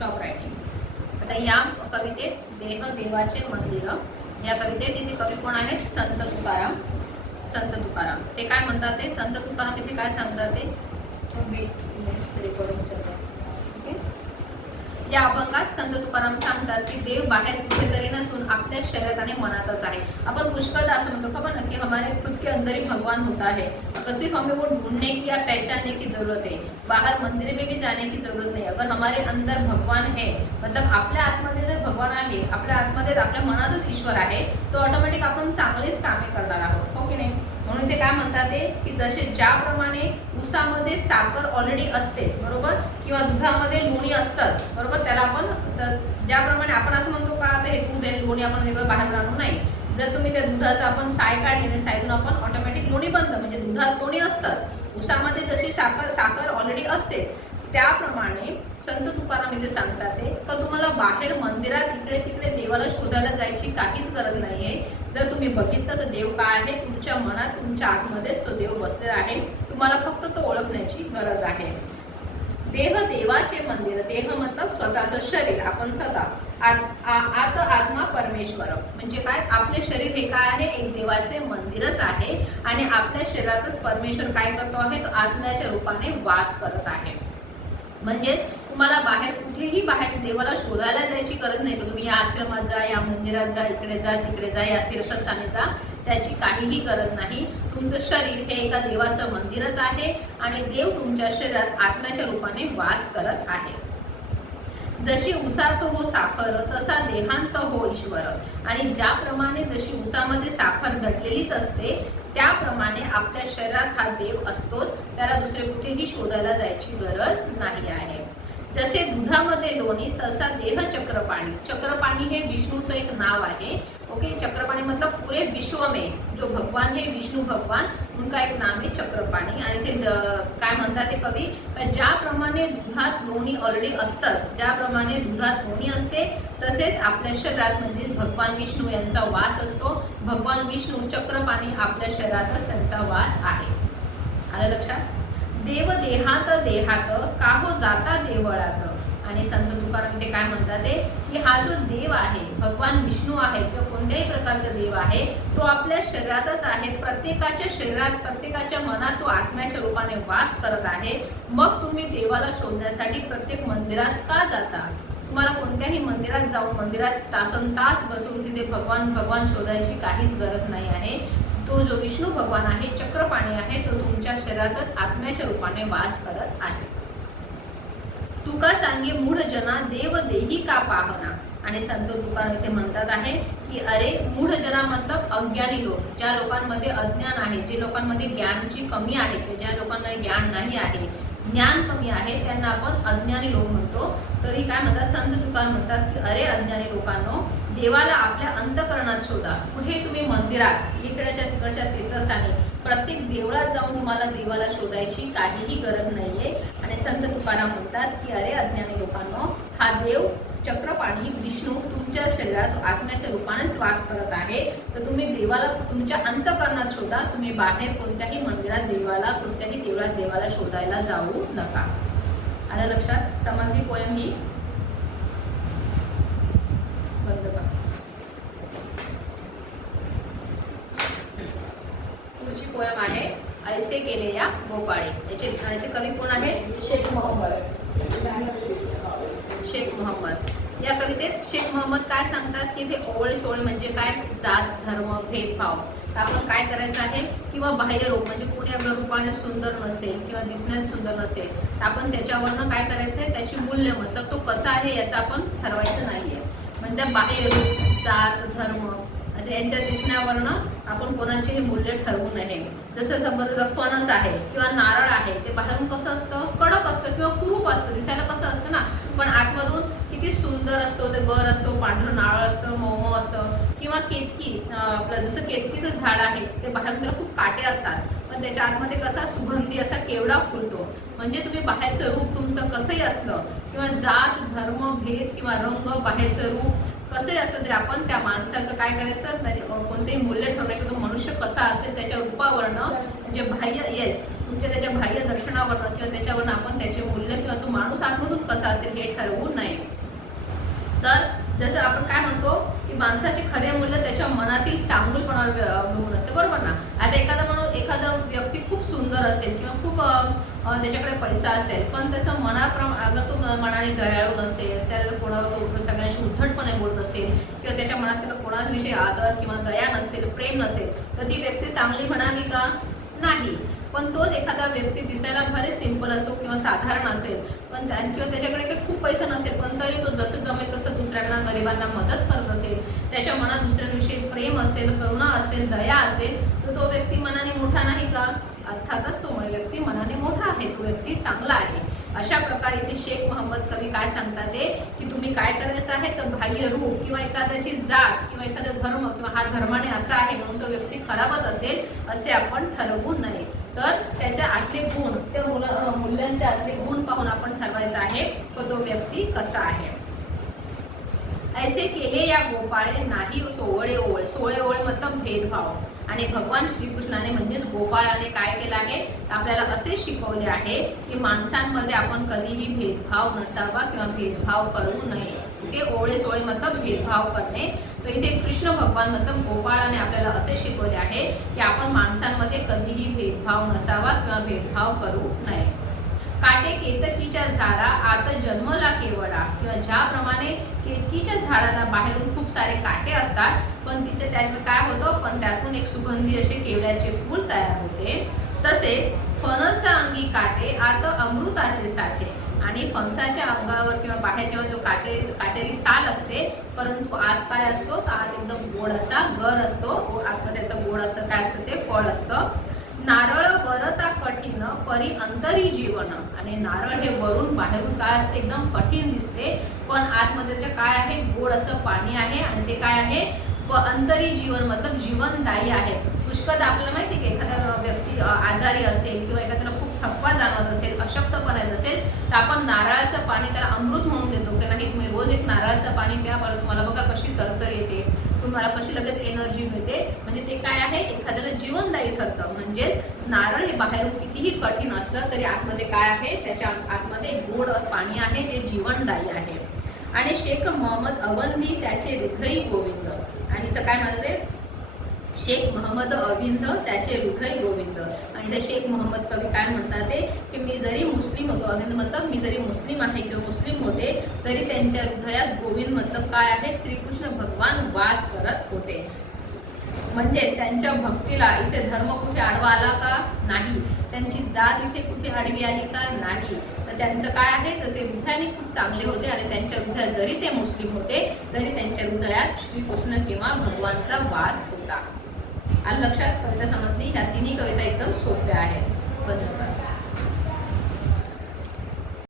Stop writing. आता या कवितेत देह देवाचे मंदिर, या कवितेत इथे कवी कोण आहेत? संत तुकाराम। संत तुकाराम ते काय म्हणतात? ते संत तुकाराम इथे काय सांगतात ते? या अभंगात संत तुकाराम सांगतात की देव बाहेर कुठेतरी नसून आपल्या शरीरात आणि मनातच आहे। अपन पुष्कळदा असं म्हणतो खबर ना की हमारे खुद के अंदर ही भगवान होता है, अगर सिर्फ हमें वो ढूंढने की या पहचानने की जरूरत है, बाहर मंदिर में भी जाने की जरूरत नहीं। अगर हमारे अंदर भगवान है, मतलब आपल्या आतमध्ये जर भगवान आहे, आपल्या आतमध्ये आपल्या मनातच ईश्वर आहे, तो ऑटोमॅटिक आपण चांगलीच कामे करणार आहोत, हो की नाही? म्हणून ते काय म्हणतात ते की जसे ज्याप्रमाणे ऊसामध्ये साखर ऑलरेडी असतेच बरोबर, किंवा दुधामध्ये लोणी असतंच बरोबर, त्याला आपण ज्याप्रमाणे आपण असं म्हणतो का आता हे दूध आहे लोणी आपण वेगळं बाहेर आणू नाही। जर तुम्ही त्या दुधाचा आपण साय काढली आणि सायतून आपण ऑटोमॅटिक लोणी बनतं, म्हणजे दुधात लोणी असतंच। ऊसामध्ये जशी साखर ऑलरेडी असते त्याप्रमाणे संत तुकाराम इथे सांगतात ते का तुम्हाला बाहेर मंदिरात इकडे तिकडे देवाला शोधायला जायची काहीच गरज नाहीये। जर तुम्ही बघितलं तर देव काय आहे? तुमच्या मनात, तुमच्या आतमध्येच तो देव बसलेला आहे, तुम्हाला फक्त तो ओळखण्याची गरज आहे। देह देवाचे मंदिर, देह मतलब स्वतःचं शरीर, आपण स्वतः, आत आत्मा परमेश्वर, म्हणजे काय? आपले शरीर हे काय आहे? एक देवाचे मंदिरच आहे आणि आपल्या शरीरातच परमेश्वर काय करतो आहे? तो आत्म्याच्या रूपाने वास करत आहे। म्हणजेच तुम्हाला बाहेर कुठेही बाहेर देवाला शोधायला जायची गरज नाही, तुम्ही या आश्रमात जा, या मंदिरात जा, इकडे जा, तिकडे जा, या तीर्थस्थानी जा, त्याची काहीही गरज नाही। तुमचं शरीर हे एका देवाचं मंदिरच आहे आणि देव तुमच्या शरीरात आत्म्याच्या रूपाने वास करत आहे। जशी उसात हो साखर तसा देहांत हो ईश्वर, आणि ज्याप्रमाणे जशी उसामध्ये साखर दटलेलीच असते त्याप्रमाणे आपल्या शरीरात हा देव असतोच, त्याला दुसरे कुठेही शोधायला जायची गरज नाही आहे। जसे दुधामध्ये लोणी तसा देह चक्रपाणी, चक्रपाणी हे विष्णूचं एक नाव आहे, ओके। चक्रपाणी मतलब पूरे विश्व में जो भगवान है विष्णु भगवान, उनका एक नाम है चक्रपाणी। आणि ते काय म्हणतात ते कवी, ज्याप्रमाणे दुधात लोणी ऑलरेडी असतंच, ज्याप्रमाणे दुधात लोणी असते तसेच आपल्या शरीरात म्हणजे भगवान विष्णू यांचा वास असतो। भगवान विष्णू चक्रपाणी आपल्या शरीरातच त्यांचा वास आहे। आलं लक्षात? देव देहात देहात का हो जाता देवळात, आणि संत तुकाराम इथे काय म्हणतात ते की हा जो देव आहे, भगवान विष्णू आहे किंवा कोणत्याही प्रकारचा देव आहे, तो आपल्या शरीरातच आहे, प्रत्येकाच्या शरीरात, प्रत्येकाच्या मनात तो आत्म्याच्या रूपाने वास करत आहे। मग तुम्ही देवाला शोधण्यासाठी प्रत्येक मंदिरात का जाता? तुम्हाला कोणत्याही मंदिरात जाऊन मंदिरात तासनतास बसून तिथे भगवान भगवान शोधायची काहीच गरज नाही आहे। तो जो विष्णू भगवान आहे, चक्रपाणी आहे, तो तुमच्या शरीरातच आत्म्याच्या रूपाने वास करत आहे। तुका सांगे मूढ जना देव देही का पाहना, आणि संत तुकाराम इथे म्हणतात आहे की अरे मूढ जना मतलब अज्ञानी लोक, ज्या लोकांमध्ये अज्ञान आहे, जे लोकांमध्ये ज्ञानाची कमी आहे, की ज्या लोकांना ज्ञान नाही आहे, ज्ञान कमी आहे, त्यांना आपण अज्ञानी लोक म्हणतो। तरी काय म्हणतात संत तुकाराम म्हणतात की अरे अज्ञानी लोकांनो, देवाला आपल्या अंतःकरणात शोधा। कुठे तुम्ही मंदिरात, इकडच्या तिकडच्या तीर्थस्थानी, प्रत्येक देवळात जाऊन तुम्हाला देवाला शोधायची काहीही गरज नाहीये। आणि संत तुकाराम म्हणतात की अरे अज्ञानी लोकांनो, हा देव चक्रपाणी विष्णू तुमच्या शरीरात आत्म्याच्या रूपानेच वास करत आहे, तर तुम्ही देवाला तुमच्या अंतःकरणात शोधा, तुम्ही बाहेर कोणत्याही मंदिरात देवाला, कोणत्याही देवळात देवाला शोधायला जाऊ नका। आलं लक्षात? समजली पोयम ही? बंद करा। पुढची पोयम आहे ऐसे गेले या भोपाळे, याचे कवी कोण आहे? शेख मोहम्मद। शेख मोहम्मद या कवितेत शेख मोहम्मद काय सांगतात की ते ओवळे सोळे म्हणजे काय? जात धर्म भेदभाव आपण काय करायचं आहे, किंवा बाह्य रूप म्हणजे कोणी अगर रूपाने सुंदर नसेल किंवा दिसण्यात सुंदर नसेल तर आपण त्याच्यावरनं काय करायचं आहे, त्याची मूल्य मतलब तो कसा आहे याचं आपण ठरवायचं नाहीये। म्हणजे बाह्य रूप, जात धर्म असे यांच्या दिसण्यावरनं आपण कोणाचे हे मूल्य ठरवू नये। जसं समजा फणस आहे किंवा नारळ आहे, ते बाहेरून कसं असतं? कडक असतं किंवा कुरूप असतं, दिसायला कसं असतं ना, पण आतमधून किती सुंदर असतो, ते गर असतो, पांढरं नारळ असतं, मऊ असतं। किंवा केतकी, आपलं जसं केतकीचं झाड आहे, ते बाहेरून त्याला खूप काटे असतात, पण त्याच्या आतमध्ये कसा सुगंधी असा केवडा फुलतो। म्हणजे तुम्ही बाहेरचं रूप तुमचं कसंही असलं, किंवा जात धर्म भेद किंवा रंग, बाहेरचं रूप कसंही असलं तरी आपण त्या माणसाचं काय करायचं, कोणतेही मूल्य ठेवणं की तो मनुष्य कसा असेल त्याच्या रूपावरनं, म्हणजे बाह्य त्याच्या बाह्य दर्शनावरनं किंवा त्याच्यावरनं आपण त्याचे मूल्य किंवा तो माणूस माणूस आतमधून कसा असेल हे ठरवू नये. तर जसं आपण काय म्हणतो की माणसाचे खरे मूल्य त्याच्या मनातील चांगुलपणावर अवलंबून असते, बरोबर ना. आता एखादा व्यक्ती खूप सुंदर असेल किंवा खूप त्याच्याकडे पैसा असेल, पण त्याचं अगर तो मनाने दयाळू नसेल, त्याला कोणावर सगळ्यांशी उद्धटपणे बोलत असेल किंवा त्याच्या मनात त्याला कोणाविषयी आदर किंवा दया नसेल, प्रेम नसेल, तर ती व्यक्ती चांगली म्हणावी का? नाही. पण तोच एखादा व्यक्ती दिसायला भले सिंपल असो किंवा साधारण असेल, पण किंवा त्याच्याकडे काही खूप पैसा नसेल, पण तरी तो जसं जमेल तसं दुसऱ्यांना, गरिबांना मदत करत असेल, त्याच्या मनात दुसऱ्यांविषयी प्रेम असेल, करुणा असेल, दया असेल, तर तो व्यक्ती मनाने मोठा नाही का? अर्थातच तो व्यक्ती मनाने मोठा आहे, तो व्यक्ती चांगला आहे. अशा प्रकारे इथे शेख मोहम्मद कवी काय सांगतात ते की तुम्ही काय करायचं आहे तर बाह्य रूप किंवा एखाद्याची जात किंवा एखादा धर्म किंवा हा धर्माने असा आहे म्हणून तो व्यक्ती खराबच असेल असे आपण ठरवू नये. तर त्याच्या आतले गुण, त्या मूल्यांचे आतले गुण पाहून आपण ठरवायचं आहे की तो व्यक्ती कसा आहे. ऐसे केले या गोपाळे नाही सोवळे ओळ. सोळे ओळ मतलब भेदभाव. आणि भगवान श्रीकृष्णाने म्हणजेच गोपाळाने काय केलं आहे तर आपल्याला असे शिकवले आहे की माणसांमध्ये आपण कधीही भेदभाव नसावा किंवा भेदभाव करू नये. ते ओळे सोळे मतलब भेदभाव करणे. तर इथे कृष्ण भगवान मतलब गोपाळाने आपल्याला असे शिकवले आहे की आपण माणसांमध्ये कधीही भेदभाव नसावा किंवा भेदभाव करू नये. काटे केतकीच्या झाडा आत जन्मला केवडा. किंवा ज्याप्रमाणे केतकीच्या झाडाला बाहेरून खूप सारे काटे असतात, पण त्यात काय होतं, पण त्यातून एक सुगंधी असे केवड्याचे फूल तयार होते. तसेच फणसा अंगी काटे आत अमृताचे साठे. आणि फणसाच्या अंगावर किंवा बाहेर जेव्हा जो काटेरी साल असते, परंतु आत काय असतो तर आत एकदम गोड असा गर असतो. आतमध्ये त्याचं गोड असं काय असतं ते फळ असतं. नारळ वरता कठीण परी अंतरी जीवन. आणि नारळ हे वरून बाहेरून काय असते एकदम कठीण दिसते, पण आतमध्ये काय आहे गोड असं पाणी आहे आणि ते काय आहे अंतरी जीवन मतलब जीवनदायी आहे. पुष्कळ आपल्याला माहिती की एखादा व्यक्ती आजारी असेल किंवा एखाद्याला खूप थकवा जाणवत असेल, अशक्तपणा येत असेल, तर आपण नारळाचं पाणी त्याला अमृत म्हणून देतो की नाही तुम्ही रोज एक नारळाचं पाणी प्या, बरं तुम्हाला बघा कशी तरतरी येते, तुम्हाला कशी लगेच एनर्जी मिळते. म्हणजे ते काय आहे एखाद्याला जीवनदायी ठरतं. म्हणजेच नारळ हे बाहेरून कितीही कठीण असलं तरी आतमध्ये काय आहे त्याच्या आतमध्ये गोड पाणी आहे जे जीवनदायी आहे. आणि शेख मोहम्मद अवंदी त्याचे हृदयी गोविंद. आणि तर काय म्हणते शेख मोहम्मद अविंद त्याचे हृदय गोविंद. आणि त्या शेख मोहम्मद कवी काय म्हणतात ते की मी जरी मुस्लिम होतो, अविंद मतलब मी जरी मुस्लिम आहे किंवा मुस्लिम होते तरी त्यांच्या हृदयात गोविंद मतलब काय आहे श्रीकृष्ण भगवान वास करत होते. म्हणजे त्यांच्या भक्तीला इथे धर्म कुठे आडवा आला का? नाही. त्यांची जात इथे कुठे आडवी आली का? नाही. तर त्यांचं काय आहे तर ते हृदयाने खूप चांगले होते आणि त्यांच्या हृदयात जरी ते मुस्लिम होते तरी त्यांच्या हृदयात श्रीकृष्ण किंवा भगवानचा वास होता. आणि लक्षात कविता समजली. ह्या तिन्ही कविता एकदम सोप्या आहेत. धन्यवाद.